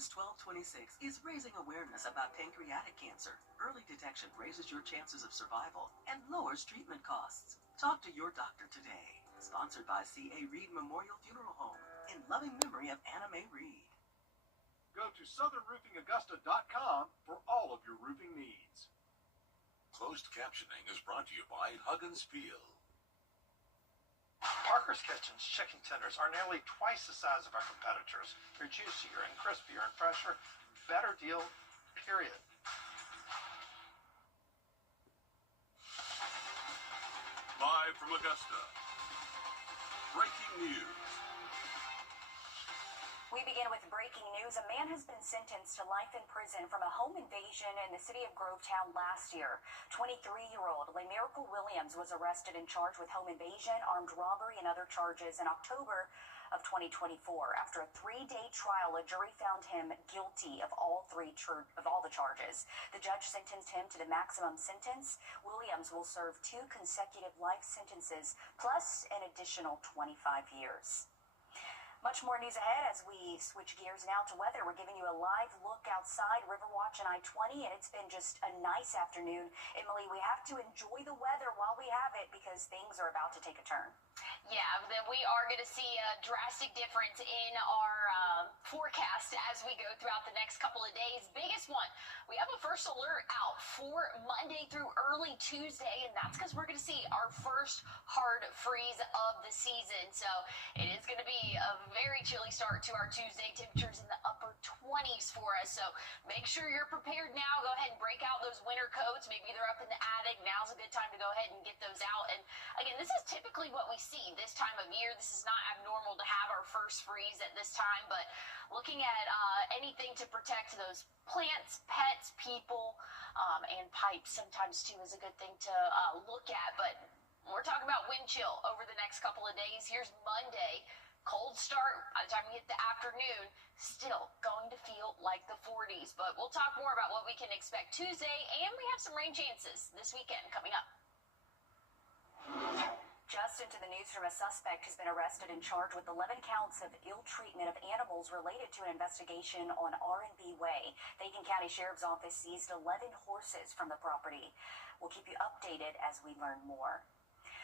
News 1226 is raising awareness about pancreatic cancer. Early detection raises your chances of survival and lowers treatment costs. Talk to your doctor today. Sponsored by C.A. Reed Memorial Funeral Home in loving memory of Anna Mae Reed. Go to southernroofingaugusta.com for all of your roofing needs. Closed captioning is brought to you by Huggins Peel. Parker's Kitchen's chicken tenders are nearly twice the size of our competitors. They're juicier and crispier and fresher. Better deal, period. Live from Augusta, breaking news. We begin with breaking news. A man has been sentenced to life in prison from a home invasion in the city of Grovetown last year. 23-year-old LaMiracle Williams was arrested and charged with home invasion, armed robbery, and other charges in October of 2024. After a 3-day trial, a jury found him guilty of all the charges. The judge sentenced him to the maximum sentence. Williams will serve 2 consecutive life sentences, plus an additional 25 years. Much more news ahead as we switch gears now to weather. We're giving you a live look outside Riverwatch and I-20, and it's been just a nice afternoon. Emily, we have to enjoy the weather while we have it because things are about to take a turn. Yeah, we are going to see a drastic difference in our forecast as we go throughout the next couple of days. Biggest one, we have a first alert out for Monday through early Tuesday, and that's because we're going to see our first hard freeze of the season. So it is going to be a very chilly start to our Tuesday. Temperatures in the upper 20s for us. So make sure you're prepared now. Go ahead and break out those winter coats. Maybe they're up in the attic. Now's a good time to go ahead and get those out. And again, this is typically what we see this time of year. This is not abnormal to have our first freeze at this time, but looking at anything to protect those plants, pets, people, and pipes sometimes too is a good thing to look at. But we're talking about wind chill over the next couple of days. Here's Monday. Cold start. By the time we hit the afternoon, still going to feel like the 40s. But we'll talk more about what we can expect Tuesday, and we have some rain chances this weekend coming up. Just into the news from a suspect who's been arrested and charged with 11 counts of ill treatment of animals related to an investigation on R&B Way. The Aiken County Sheriff's Office seized 11 horses from the property. We'll keep you updated as we learn more.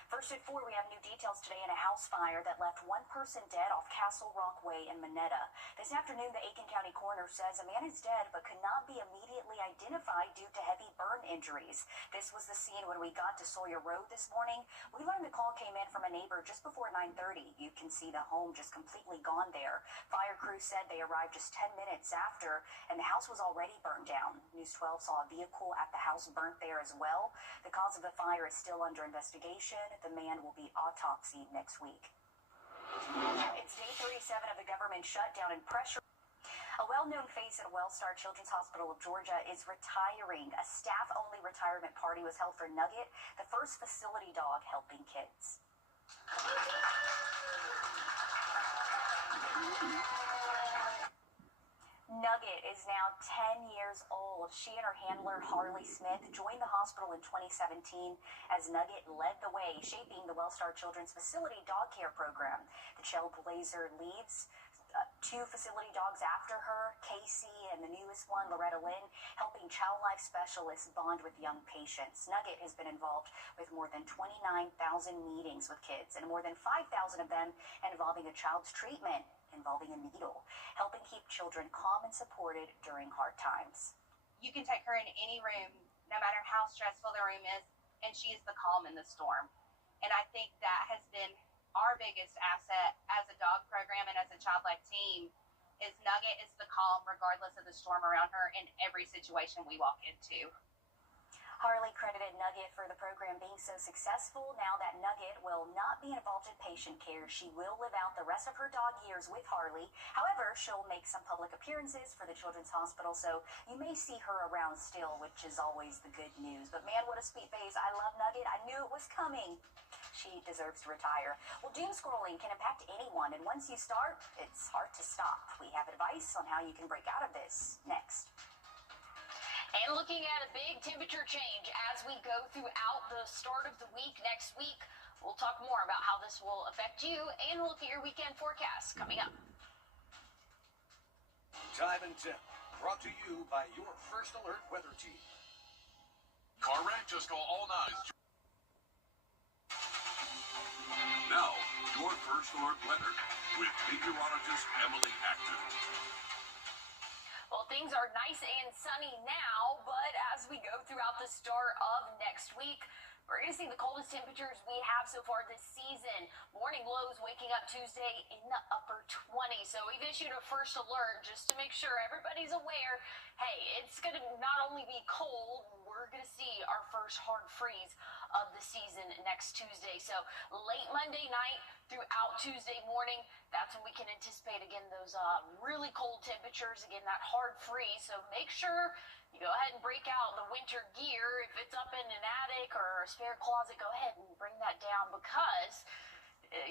First at 4, we have new details today in a house fire that left one person dead off Castle Rock Way in Monetta. This afternoon, the Aiken County coroner says a man is dead but could not be immediately identified due to heavy burn injuries. This was the scene when we got to Sawyer Road this morning. We learned the call came in from a neighbor just before 9:30. You can see the home just completely gone there. Fire crew said they arrived just 10 minutes after, and the house was already burned down. News 12 saw a vehicle at the house burnt there as well. The cause of the fire is still under investigation. The man will be autopsied next week. It's day 37 of the government shutdown and pressure. A well-known face at Wellstar Children's Hospital of Georgia is retiring. A staff-only retirement party was held for Nugget, the first facility dog helping kids. Nugget is now 10 years old. She and her handler, Harley Smith, joined the hospital in 2017 as Nugget led the way, shaping the Wellstar Children's Facility Dog Care Program. The Trailblazer leads 2 facility dogs after her, Casey and the newest one, Loretta Lynn, helping child life specialists bond with young patients. Nugget has been involved with more than 29,000 meetings with kids, and more than 5,000 of them involving a child's treatment involving a needle, helping keep children calm and supported during hard times. You can take her in any room, no matter how stressful the room is, and she is the calm in the storm. And I think that has been our biggest asset as a dog program and as a child life team is Nugget is the calm regardless of the storm around her in every situation we walk into. Harley credited Nugget for the program being so successful. Now that Nugget will not be involved in patient care, she will live out the rest of her dog years with Harley. However, she'll make some public appearances for the Children's Hospital, so you may see her around still, which is always the good news. But man, what a sweet face. I love Nugget. I knew it was coming. She deserves to retire. Well, doom scrolling can impact anyone, and once you start, it's hard to stop. We have advice on how you can break out of this next. And looking at a big temperature change as we go throughout the start of the week next week. We'll talk more about how this will affect you and look at your weekend forecast coming up. Time and Tip, brought to you by your First Alert weather team. Car wreck? Just call all nines. Now, your First Alert weather with meteorologist Emily Acton. Well, things are nice and sunny now, but as we go throughout the start of next week, we're going to see the coldest temperatures we have so far this season. Morning lows waking up Tuesday in the upper 20s. So we've issued a first alert just to make sure everybody's aware. Hey, it's going to not only be cold, we're going to see our first hard freeze of the season next Tuesday. So late Monday night throughout Tuesday morning, that's when we can anticipate, again, those really cold temperatures, again, that hard freeze. So make sure you go ahead and break out the winter gear. If it's up in an attic or a spare closet, go ahead and bring that down because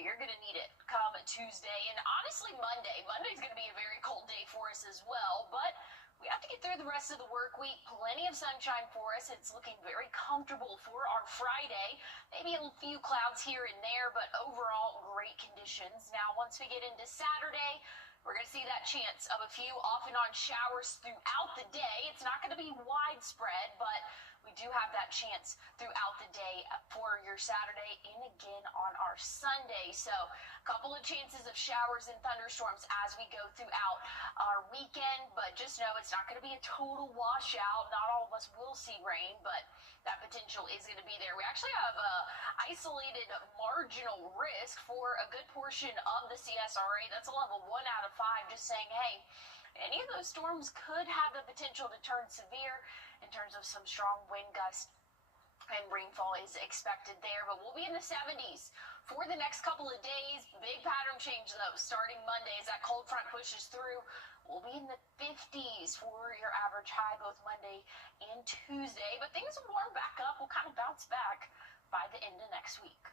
you're going to need it come Tuesday. And honestly, Monday's going to be a very cold day for us as well. But we have to get through the rest of the work week. Plenty of sunshine for us. It's looking very comfortable for our Friday. Maybe a few clouds here and there, but overall great conditions. Now, once we get into Saturday, we're going to see that chance of a few off and on showers throughout the day. It's not going to be widespread, but we do have that chance throughout the day for your Saturday and again on our Sunday. So a couple of chances of showers and thunderstorms as we go throughout our weekend, but just know it's not going to be a total washout. Not all of us will see rain, but that potential is going to be there. We actually have a isolated marginal risk for a good portion of the CSRA. That's a level 1 out of 5, just saying, hey, any of those storms could have the potential to turn severe in terms of some strong wind gusts, and rainfall is expected there. But we'll be in the 70s for the next couple of days. Big pattern change, though, starting Monday as that cold front pushes through. We'll be in the 50s for your average high both Monday and Tuesday. But things will warm back up. We'll kind of bounce back by the end of next week.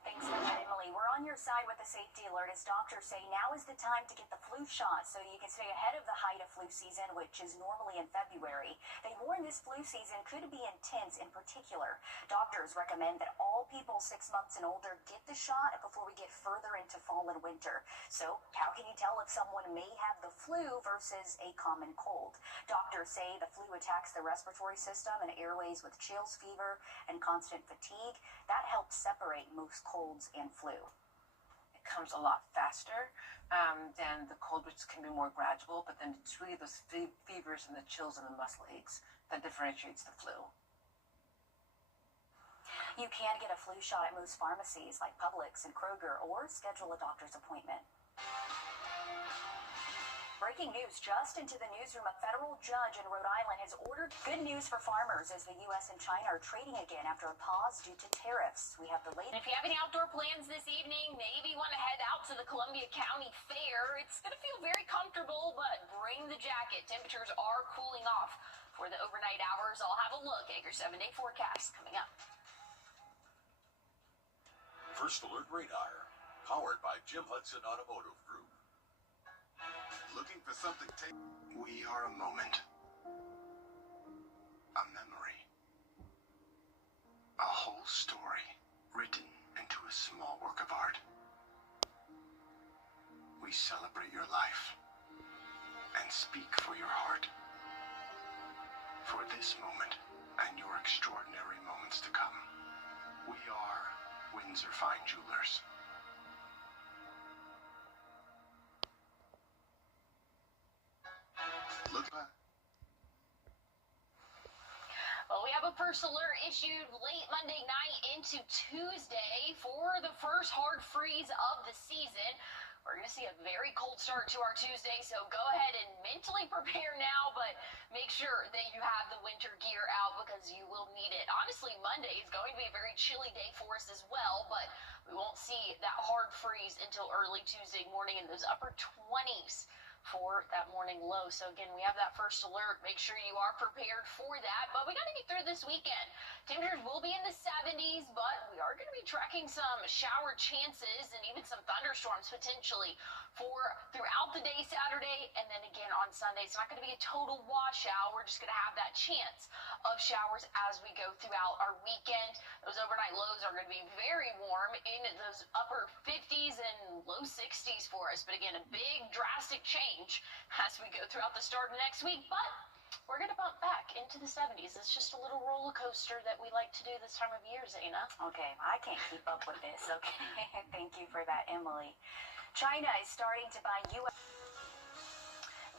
Thanks so much, Emily. We're on your side with the safety alert as doctors say now is the time to get the flu shot so you can stay ahead of the height of flu season, which is normally in February. They warn this flu season could be intense in particular. Doctors recommend that all people 6 months and older get the shot before we get further into fall and winter. So how can you tell if someone may have the flu versus a common cold? Doctors say the flu attacks the respiratory system and airways with chills, fever, and constant fatigue. That helps separate most colds and flu. It comes a lot faster than the cold, which can be more gradual, but then it's really those fevers and the chills and the muscle aches that differentiates the flu. You can get a flu shot at most pharmacies like Publix and Kroger or schedule a doctor's appointment. Breaking news just into the newsroom. A federal judge in Rhode Island has ordered good news for farmers as the U.S. and China are trading again after a pause due to tariffs. We have the latest. If you have any outdoor plans this evening, maybe want to head out to the Columbia County Fair. It's going to feel very comfortable, but bring the jacket. Temperatures are cooling off for the overnight hours. I'll have a look at your 7-day forecast coming up. First Alert Radar, powered by Jim Hudson Automotive Group. Looking for something We are a moment, a memory, a whole story written into a small work of art. We celebrate your life and speak for your heart, for this moment and your extraordinary moments to come. We are Windsor Fine Jewelers. Well, we have a first alert issued late Monday night into Tuesday for the first hard freeze of the season. We're going to see a very cold start to our Tuesday, so go ahead and mentally prepare now, but make sure that you have the winter gear out because you will need it. Honestly, Monday is going to be a very chilly day for us as well, but we won't see that hard freeze until early Tuesday morning in those upper 20s. For that morning low. So again, we have that first alert. Make sure you are prepared for that. But we got to get through this weekend. Temperatures will be in the 70s, but we are going to be tracking some shower chances and even some thunderstorms potentially for throughout the day Saturday and then again on Sunday. It's not going to be a total washout. We're just going to have that chance of showers as we go throughout our weekend. Those overnight lows are going to be very warm in those upper 50s and low 60s for us. But again, a big drastic change change as we go throughout the start of next week, but we're going to bump back into the 70s. It's just a little roller coaster that we like to do this time of year, Zaina. Okay, I can't keep up with this, okay? Thank you for that, Emily. China is starting to buy U.S.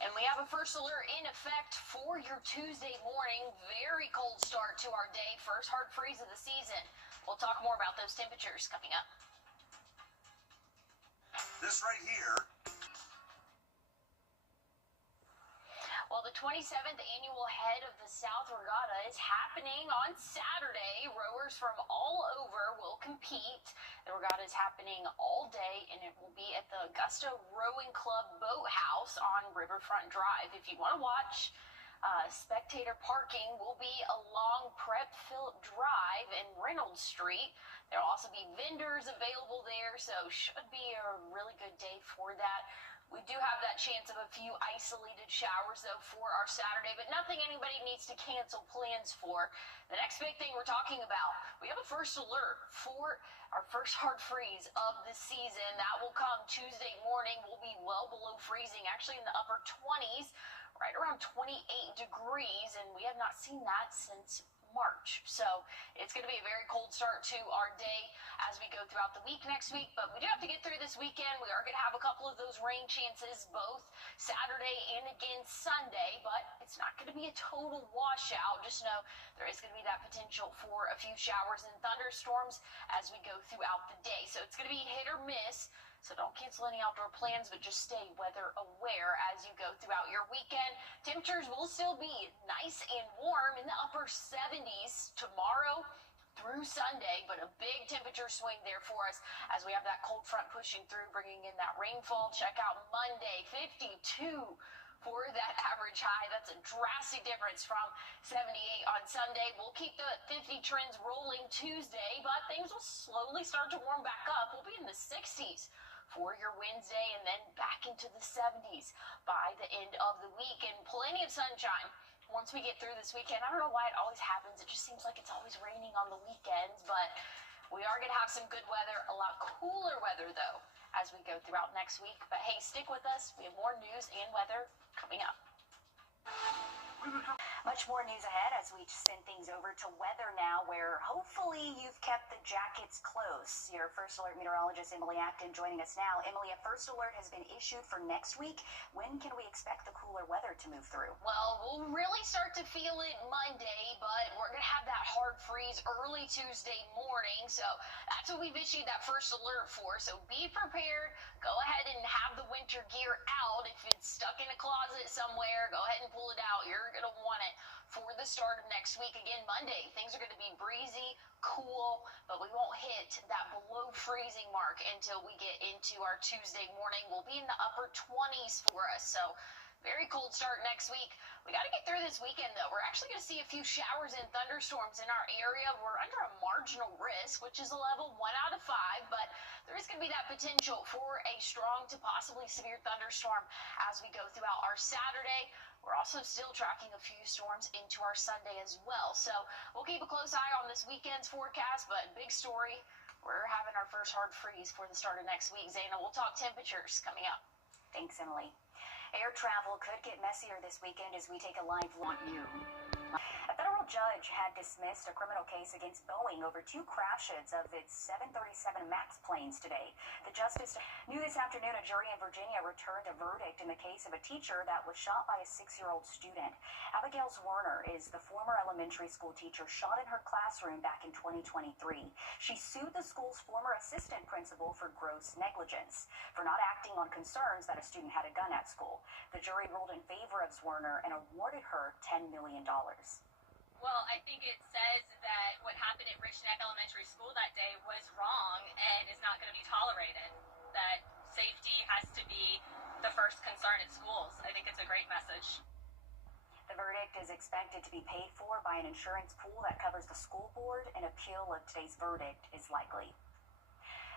And we have a first alert in effect for your Tuesday morning. Very cold start to our day. First hard freeze of the season. We'll talk more about those temperatures coming up. This right here. Well, the 27th annual Head of the South Regatta is happening on Saturday. Rowers from all over will compete. The regatta is happening all day, and it will be at the Augusta Rowing Club Boathouse on Riverfront Drive. If you want to watch, spectator parking will be along Prep Phillip Drive and Reynolds Street. There will also be vendors available there, so should be a really good day for that. We do have that chance of a few isolated showers, though, for our Saturday, but nothing anybody needs to cancel plans for. The next big thing we're talking about, we have a first alert for our first hard freeze of the season. That will come Tuesday morning. We'll be well below freezing, actually in the upper 20s, right around 28 degrees, and we have not seen that since March. So it's going to be a very cold start to our day as we go throughout the week next week, but we do have to get through this weekend. We are going to have a couple of those rain chances both Saturday and again Sunday, but it's not going to be a total washout. Just know there is going to be that potential for a few showers and thunderstorms as we go throughout the day. So it's going to be hit or miss. So don't cancel any outdoor plans, but just stay weather aware as you go throughout your weekend. Temperatures will still be nice and warm in the upper 70s tomorrow through Sunday, but a big temperature swing there for us as we have that cold front pushing through, bringing in that rainfall. Check out Monday, 52 for that average high. That's a drastic difference from 78 on Sunday. We'll keep the 50 trends rolling Tuesday, but things will slowly start to warm back up. We'll be in the 60s for your Wednesday and then back into the 70s by the end of the week, and plenty of sunshine once we get through this weekend. I don't know why it always happens. It just seems like it's always raining on the weekends, but we are going to have some good weather, a lot cooler weather though, as we go throughout next week. But hey, stick with us. We have more news and weather coming up. Much more news ahead as we send things over to weather now, where hopefully you've kept the jackets close. Your First Alert meteorologist, Emily Acton, joining us now. Emily, a first alert has been issued for next week. When can we expect the cooler weather to move through? Well, we'll really start to feel it Monday, but we're going to have that hard freeze early Tuesday morning. So that's what we've issued that first alert for. So be prepared. Go ahead and have the winter gear out. If it's stuck in a closet somewhere, go ahead and pull it out. You're going to want it for the start of next week. Again, Monday, things are going to be breezy, cool, but we won't hit that below freezing mark until we get into our Tuesday morning. We'll be in the upper 20s for us. So very cold start next week. We got to get through this weekend, though. We're actually going to see a few showers and thunderstorms in our area. We're under a marginal risk, which is a level 1 out of 5, but there is going to be that potential for a strong to possibly severe thunderstorm as we go throughout our Saturday. We're also still tracking a few storms into our Sunday as well. So we'll keep a close eye on this weekend's forecast, but big story, we're having our first hard freeze for the start of next week. Zaina, we'll talk temperatures coming up. Thanks, Emily. Air travel could get messier this weekend as we take a live look. A federal judge had dismissed a criminal case against Boeing over 2 crashes of its 737 MAX planes today. The justice knew this afternoon a jury in Virginia returned a verdict in the case of a teacher that was shot by a 6-year-old student. Abigail Werner is the former elementary school teacher shot in her classroom back in 2023. She sued the school's former assistant principal for gross negligence for not acting on concerns that a student had a gun at school. The jury ruled in favor of Werner and awarded her $10 million. Well, I think it says that what happened at Rich Neck Elementary School that day was wrong and is not going to be tolerated. That safety has to be the first concern at schools. I think it's a great message. The verdict is expected to be paid for by an insurance pool that covers the school board. An appeal of today's verdict is likely.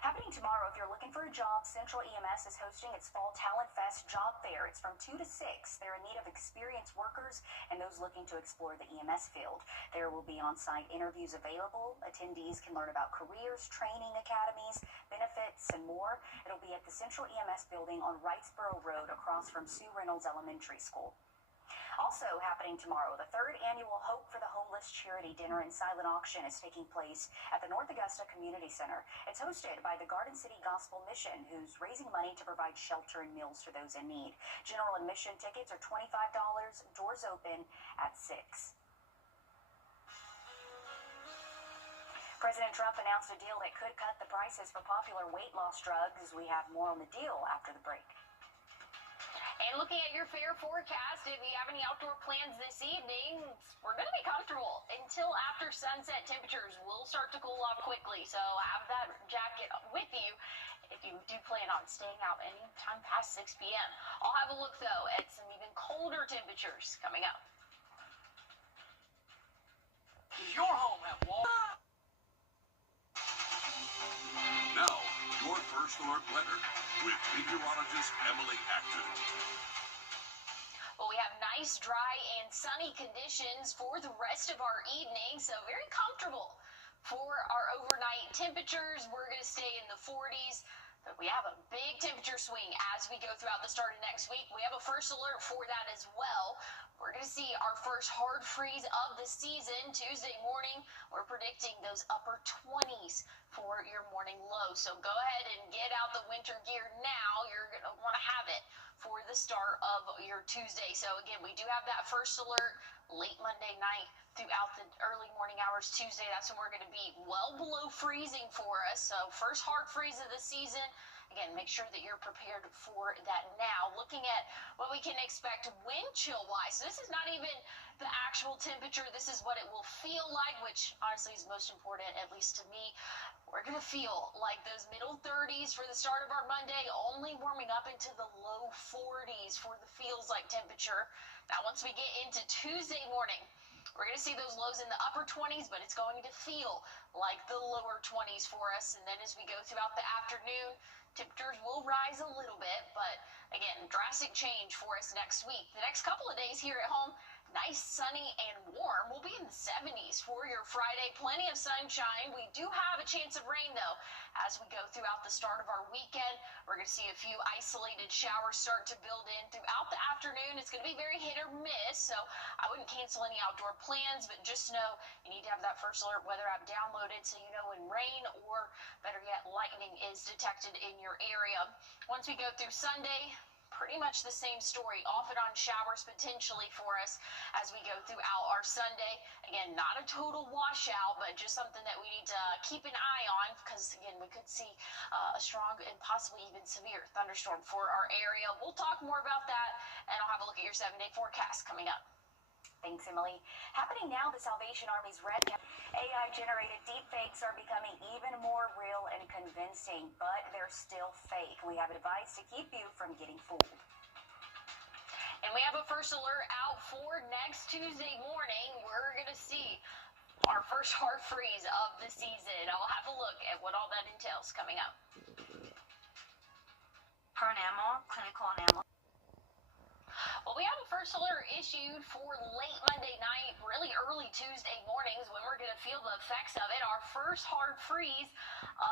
Happening tomorrow, if you're looking for a job, Central EMS is hosting its Fall Talent Fest job fair. It's from 2 to 6. They're in need of experienced workers and those looking to explore the EMS field. There will be on-site interviews available. Attendees can learn about careers, training academies, benefits, and more. It'll be at the Central EMS building on Wrightsboro Road across from Sue Reynolds Elementary School. Also happening tomorrow, the 3rd annual Hope for the Homeless Charity Dinner and Silent Auction is taking place at the North Augusta Community Center. It's hosted by the Garden City Gospel Mission, who's raising money to provide shelter and meals for those in need. General admission tickets are $25. Doors open at 6. President Trump announced a deal that could cut the prices for popular weight loss drugs. We have more on the deal after the break. And looking at your fair forecast, if you have any outdoor plans this evening, we're going to be comfortable until after sunset. Temperatures will start to cool off quickly, so have that jacket with you if you do plan on staying out anytime past 6 p.m. I'll have a look, though, at some even colder temperatures coming up. Does your home have water? Now, your First Alert weather with meteorologist Emily Acton. Well, we have nice, dry, and sunny conditions for the rest of our evening, so very comfortable for our overnight temperatures. We're going to stay in the 40s, but we have a big temperature swing as we go throughout the start of next week. We have a first alert for that as well. We're going to see our first hard freeze of the season Tuesday morning. We're predicting those upper 20s for your morning low. So go ahead and get out the winter gear now. You're going to want to have it for the start of your Tuesday. So again, we do have that first alert late Monday night throughout the early morning hours Tuesday. That's when we're going to be well below freezing for us. So first hard freeze of the season. Again, make sure that you're prepared for that now. Looking at what we can expect wind chill-wise. So this is not even the actual temperature. This is what it will feel like, which honestly is most important, at least to me. We're going to feel like those middle 30s for the start of our Monday, only warming up into the low 40s for the feels-like temperature. Now, once we get into Tuesday morning, we're going to see those lows in the upper 20s, but it's going to feel like the lower 20s for us. And then as we go throughout the afternoon, temperatures will rise a little bit, but again, drastic change for us next week. The next couple of days here at home, nice, sunny, and warm. We'll be in the 70s for your Friday. Plenty of sunshine. We do have a chance of rain, though, as we go throughout the start of our weekend. We're going to see a few isolated showers start to build in throughout the afternoon. It's going to be very hit or miss, so I wouldn't cancel any outdoor plans, but just know you need to have that first alert weather app downloaded so you know when rain or, better yet, lightning is detected in your area. Once we go through Sunday, pretty much the same story, off and on showers potentially for us as we go throughout our Sunday. Again, not a total washout, but just something that we need to keep an eye on because, again, we could see a strong and possibly even severe thunderstorm for our area. We'll talk more about that, and I'll have a look at your 7-day forecast coming up. Thanks, Emily. Happening now, the Salvation Army's Red AI-generated deepfakes are becoming even more real and convincing, but they're still fake. We have advice to keep you from getting fooled. And we have a first alert out for next Tuesday morning. We're going to see our first hard freeze of the season. I'll have a look at what all that entails coming up. Per animal, clinical animal. Well, we have a first alert issued for late Monday night, really early Tuesday mornings when we're going to feel the effects of it. Our first hard freeze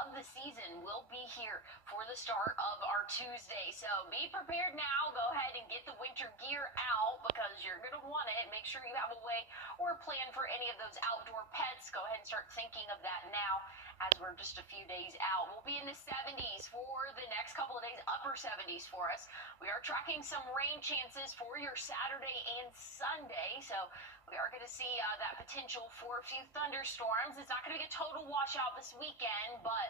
of the season will be here for the start of our Tuesday. So be prepared now. Go ahead and get the winter gear out because you're going to want it. Make sure you have a way or a plan for any of those outdoor pets. Go ahead and start thinking of that now as we're just a few days out. We'll be in the 70s for the next couple of days, upper 70s for us. We are tracking some rain chances for your Saturday and Sunday, so we are going to see that potential for a few thunderstorms. It's not going to be a total washout this weekend, but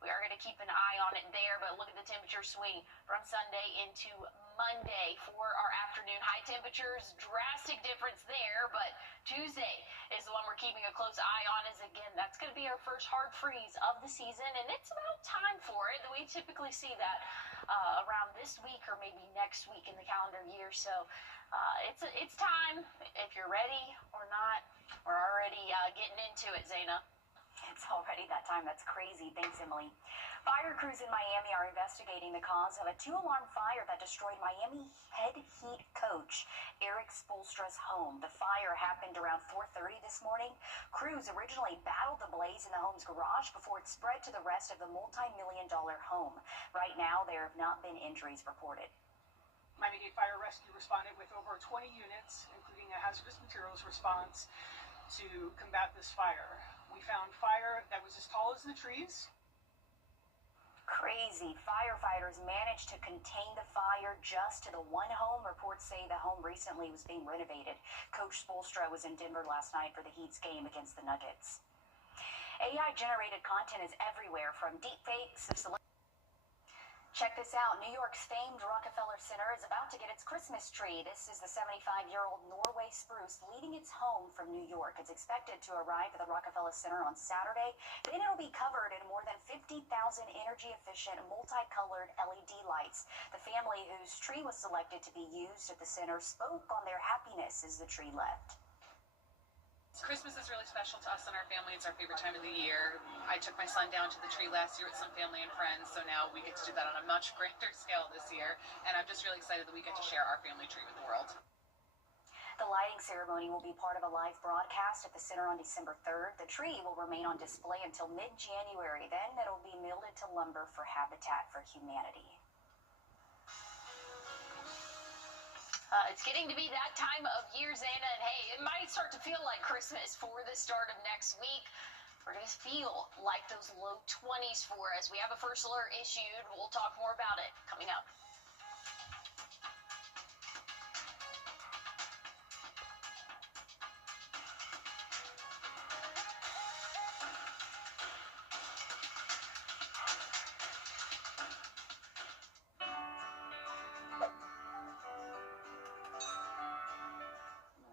we are going to keep an eye on it there. But look at the temperature swing from Sunday into Monday for our afternoon high temperatures. Drastic difference there, but Tuesday is the one we're keeping a close eye on, as again, that's going to be our first hard freeze of the season, and it's about time for it. We typically see that around this week or maybe next week in the calendar year, so it's time. If you're ready or not, we're already getting into it, Zaina. It's already that time. That's crazy. Thanks, Emily. Fire crews in Miami are investigating the cause of a 2-alarm fire that destroyed Miami head heat coach Eric Spoelstra's home. The fire happened around 4:30 this morning. Crews originally battled the blaze in the home's garage before it spread to the rest of the multi-million-dollar home. Right now, there have not been injuries reported. Miami-Dade Fire Rescue responded with over 20 units, including a hazardous materials response, to combat this fire. We found fire that was as tall as the trees. Crazy. Firefighters managed to contain the fire just to the one home. Reports say the home recently was being renovated. Coach Spoelstra was in Denver last night for the Heat's game against the Nuggets. AI-generated content is everywhere, from deepfakes to celebrities. Check this out. New York's famed Rockefeller Center is about to get its Christmas tree. This is the 75-year-old Norway spruce leaving its home from New York. It's expected to arrive at the Rockefeller Center on Saturday. Then it'll be covered in more than 50,000 energy-efficient, multicolored LED lights. The family whose tree was selected to be used at the center spoke on their happiness as the tree left. Christmas is really special to us and our family. It's our favorite time of the year. I took my son down to the tree last year with some family and friends, so now we get to do that on a much grander scale this year. And I'm just really excited that we get to share our family tree with the world. The lighting ceremony will be part of a live broadcast at the center on December 3rd. The tree will remain on display until mid-January. Then it'll be milled into lumber for Habitat for Humanity. It's getting to be that time of year, Zana, and hey, it might start to feel like Christmas for the start of next week. We're going to feel like those low 20s for us. We have a first alert issued. We'll talk more about it coming up.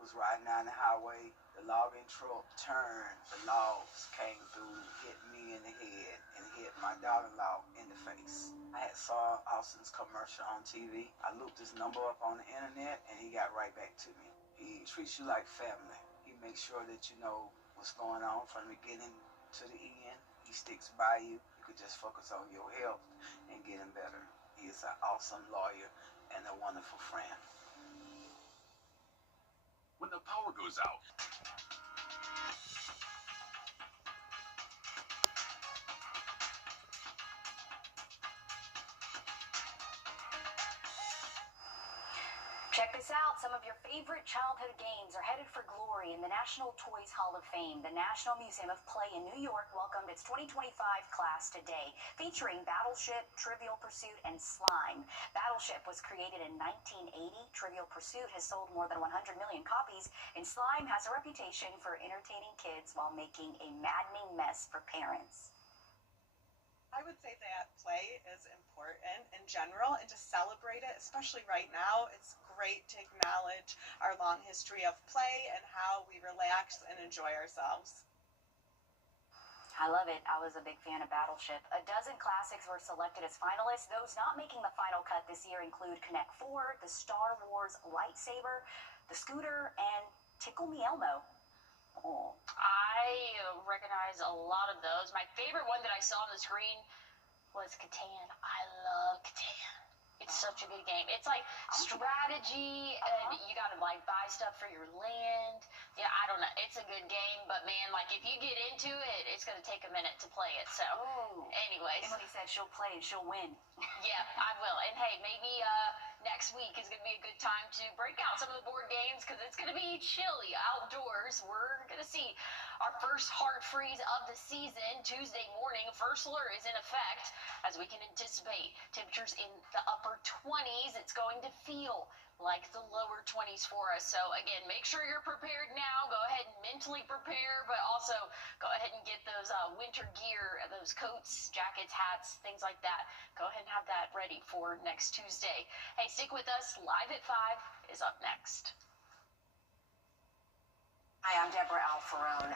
Riding down the highway, the logging truck turned, the logs came through, hit me in the head, and hit my daughter-in-law in the face. I had saw Austin's commercial on TV. I looked his number up on the internet, and he got right back to me. He treats you like family. He makes sure that you know what's going on from the beginning to the end. He sticks by you. You could just focus on your health and getting better. He is an awesome lawyer and a wonderful friend. When the power goes out, Check this out. Some of your favorite childhood games are headed for glory in the National Toys Hall of Fame. The National Museum of Play in New York welcomed its 2025 class today, featuring Battleship, Trivial Pursuit, and Slime. Battleship was created in 1980. Trivial Pursuit has sold more than 100 million copies, and Slime has a reputation for entertaining kids while making a maddening mess for parents. I would say that play is important in general, and to celebrate it, especially right now, it's great to acknowledge our long history of play and how we relax and enjoy ourselves. I love it. I was a big fan of Battleship. A dozen classics were selected as finalists. Those not making the final cut this year include Connect 4, the Star Wars lightsaber, the scooter, and Tickle Me Elmo. Oh. I recognize a lot of those. My favorite one that I saw on the screen was Catan. I love Catan. It's such a good game. It's like strategy, and you gotta like buy stuff for your land. Yeah, I don't know. It's a good game, but man, like if you get into it, it's gonna take a minute to play it. So, anyways. Emily said she'll play and she'll win. Yeah, I will. And hey, maybe next week is gonna be a good time to break out some of the board games because it's gonna be chilly outdoors. We're gonna see our first hard freeze of the season Tuesday morning. First alert is in effect as we can anticipate temperatures in the upper 20s. It's going to feel like the lower 20s for us. So again, make sure you're prepared now. Go ahead and mentally prepare, but also go ahead and get those winter gear, those coats, jackets, hats, things like that. Go ahead and have that ready for next Tuesday. Hey, stick with us. Live at 5 is up next. Hi, I'm Deborah Alfarone.